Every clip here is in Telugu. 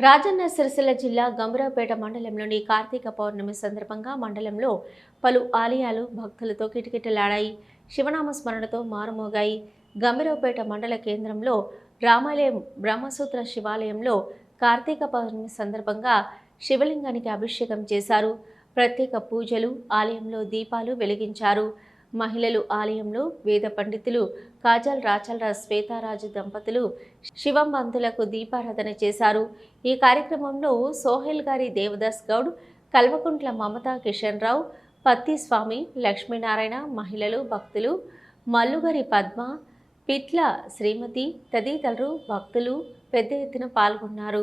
రాజన్న సిరిసిల్ల జిల్లా గంభీరావుపేట మండలంలోని కార్తీక పౌర్ణమి సందర్భంగా మండలంలో పలు ఆలయాలు భక్తులతో కిటకిటలాడాయి. శివనామ స్మరణతో మారుమోగాయి. గంభీరావుపేట మండల కేంద్రంలో రామాలయం బ్రహ్మసూత్ర శివాలయంలో కార్తీక పౌర్ణమి సందర్భంగా శివలింగానికి అభిషేకం చేశారు. ప్రత్యేక పూజలు ఆలయంలో దీపాలు వెలిగించారు. మహిళలు ఆలయంలో వేద పండితులు కాజల్ రాచల్రా శ్వేతారాజు దంపతులు శివంబంతులకు దీపారాధన చేశారు. ఈ కార్యక్రమంలో సోహెల్ గారి దేవదాస్ గౌడ్ కల్వకుంట్ల మమతా కిషన్ రావు పత్తి స్వామి లక్ష్మీనారాయణ మహిళలు భక్తులు మల్లుగరి పద్మ పిట్ల శ్రీమతి తదితరులు భక్తులు పెద్ద ఎత్తున పాల్గొన్నారు.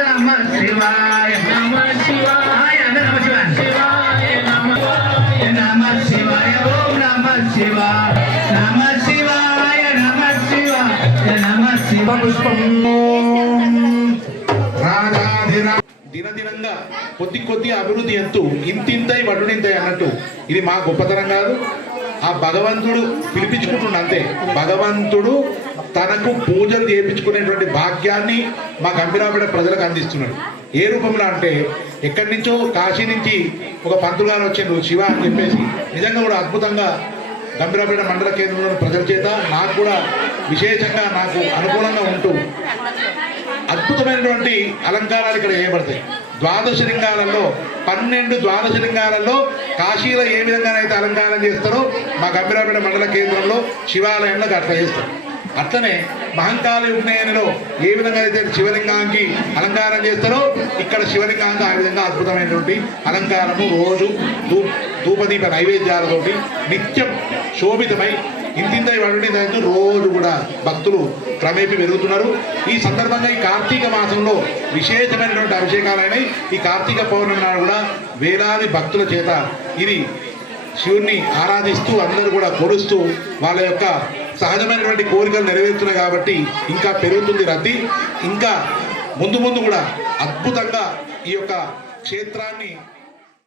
దినదినంగా కొద్ది కొద్ది అభివృద్ధి ఎంతు ఇంతింతై వడ్డునింతై అన్నట్టు. ఇది మా గొప్పతనం కాదు. ఆ భగవంతుడు పిలిపించుకుంటుండ అంతే. భగవంతుడు తనకు పూజలు చేయించుకునేటువంటి భాగ్యాన్ని మా గంభీరాపేట ప్రజలకు అందిస్తున్నాడు. ఏ రూపంలో అంటే ఎక్కడి నుంచో కాశీ నుంచి ఒక పంతులు గారు వచ్చిండు శివ అని చెప్పేసి. నిజంగా కూడా అద్భుతంగా గంభీరపేట మండల కేంద్రంలోని ప్రజల చేత నాకు కూడా విశేషంగా నాకు అనుకూలంగా ఉంటూ అద్భుతమైనటువంటి అలంకారాలు ఇక్కడ చేయబడతాయి ద్వాదశ లింగాలలో పన్నెండు ద్వాదశ లింగాలలో కాశీలో ఏ విధంగానైతే అలంకారం చేస్తారో మా గంభీరపేట మండల కేంద్రంలో శివాలయంలో అట్లా చేస్తారు. అట్లనే మహంకాళి ఉపనయనలో ఏ విధంగా అయితే శివలింగానికి అలంకారం చేస్తారో ఇక్కడ శివలింగానికి ఆ విధంగా అద్భుతమైనటువంటి అలంకారము రోజు ధూ ధూపదీప నైవేద్యాలతోటి నిత్యం శోభితమై ఇంతింతై వండి రోజు కూడా భక్తులు క్రమేపీ పెరుగుతున్నారు. ఈ సందర్భంగా ఈ కార్తీక మాసంలో విశేషమైనటువంటి అభిషేకాలైనవి ఈ కార్తీక పౌర్ణమి నాడు కూడా వేలాది భక్తుల చేత ఇది శివుణ్ణి ఆరాధిస్తూ అందరూ కూడా కొలుస్తూ వాళ్ళ యొక్క సహజమైనటువంటి కోరికలు నెరవేరుతున్నాయి కాబట్టి ఇంకా పెరుగుతుంది రద్దీ. ఇంకా ముందు ముందు కూడా అద్భుతంగా ఈ యొక్క క్షేత్రాన్ని